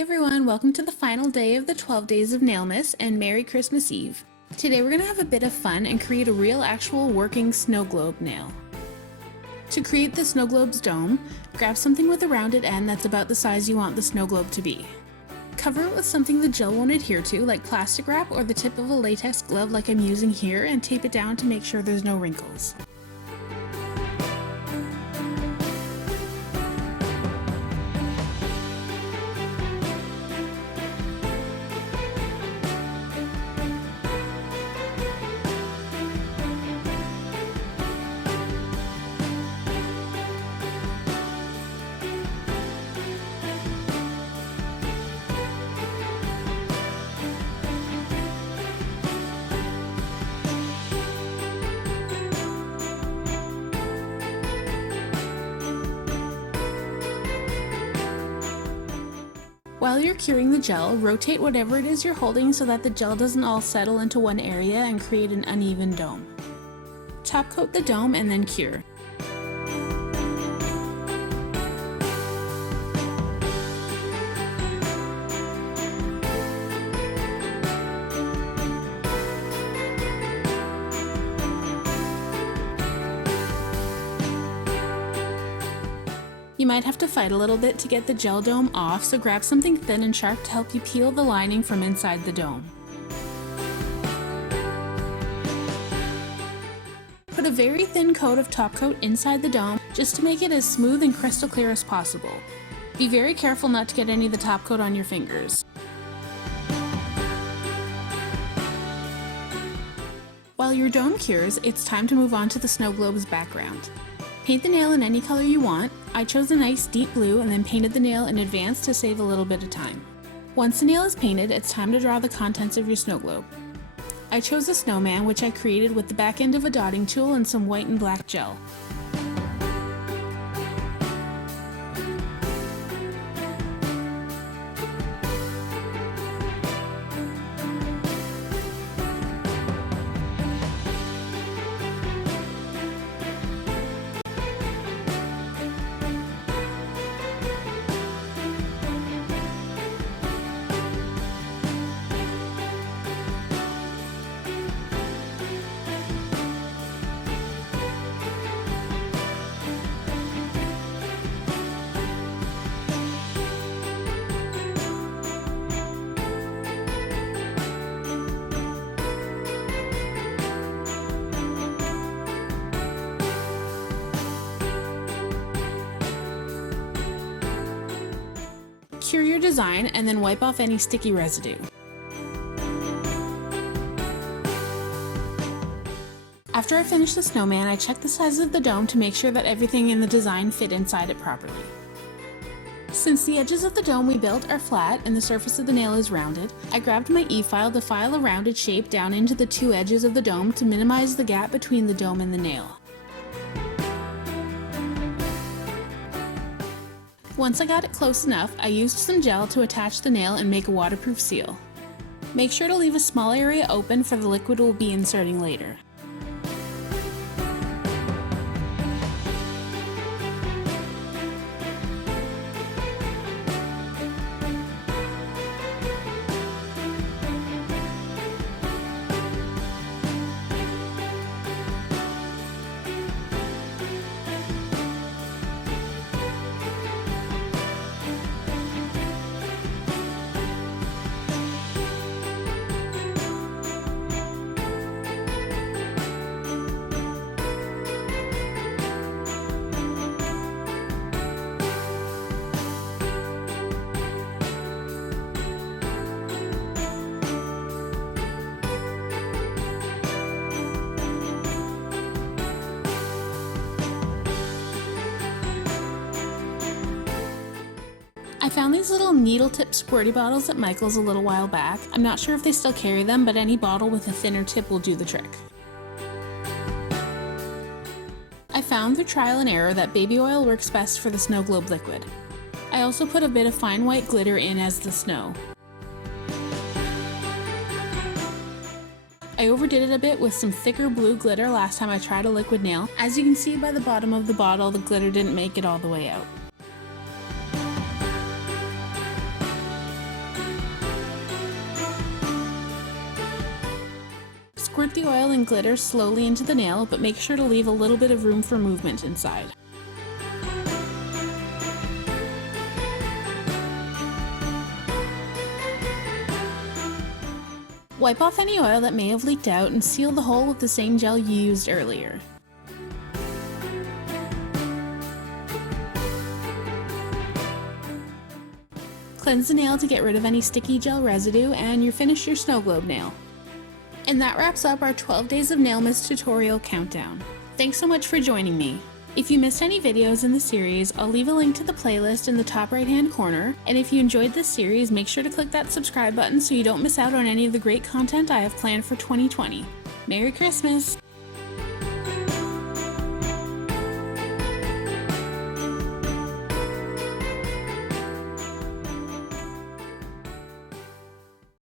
Hey everyone, welcome to the final day of the 12 Days of Nailmas and Merry Christmas Eve. Today we're going to have a bit of fun and create a real actual working snow globe nail. To create the snow globe's dome, grab something with a rounded end that's about the size you want the snow globe to be. Cover it with something the gel won't adhere to, like plastic wrap or the tip of a latex glove like I'm using here, and tape it down to make sure there's no wrinkles. While you're curing the gel, rotate whatever it is you're holding so that the gel doesn't all settle into one area and create an uneven dome. Top coat the dome and then cure. You might have to fight a little bit to get the gel dome off, so grab something thin and sharp to help you peel the lining from inside the dome. Put a very thin coat of top coat inside the dome just to make it as smooth and crystal clear as possible. Be very careful not to get any of the top coat on your fingers. While your dome cures, it's time to move on to the snow globe's background. Paint the nail in any color you want. I chose a nice deep blue and then painted the nail in advance to save a little bit of time. Once the nail is painted, it's time to draw the contents of your snow globe. I chose a snowman, which I created with the back end of a dotting tool and some white and black gel. Cure your design and then wipe off any sticky residue. After I finish the snowman, I check the size of the dome to make sure that everything in the design fit inside it properly. Since the edges of the dome we built are flat and the surface of the nail is rounded, I grabbed my efile to file a rounded shape down into the two edges of the dome to minimize the gap between the dome and the nail. Once I got it close enough, I used some gel to attach the nail and make a waterproof seal. Make sure to leave a small area open for the liquid we'll be inserting later. I found these little needle tip squirty bottles at Michael's a little while back. I'm not sure if they still carry them, but any bottle with a thinner tip will do the trick. I found through trial and error that baby oil works best for the snow globe liquid. I also put a bit of fine white glitter in as the snow. I overdid it a bit with some thicker blue glitter last time I tried a liquid nail. As you can see by the bottom of the bottle, the glitter didn't make it all the way out. the oil and glitter slowly into the nail, but make sure to leave a little bit of room for movement inside. Wipe off any oil that may have leaked out and seal the hole with the same gel you used earlier. Cleanse the nail to get rid of any sticky gel residue, and you're finished your snow globe nail. And that wraps up our 12 Days of Nailmas tutorial countdown. Thanks so much for joining me. If you missed any videos in the series, I'll leave a link to the playlist in the top right hand corner, and if you enjoyed this series, make sure to click that subscribe button so you don't miss out on any of the great content I have planned for 2020. Merry Christmas!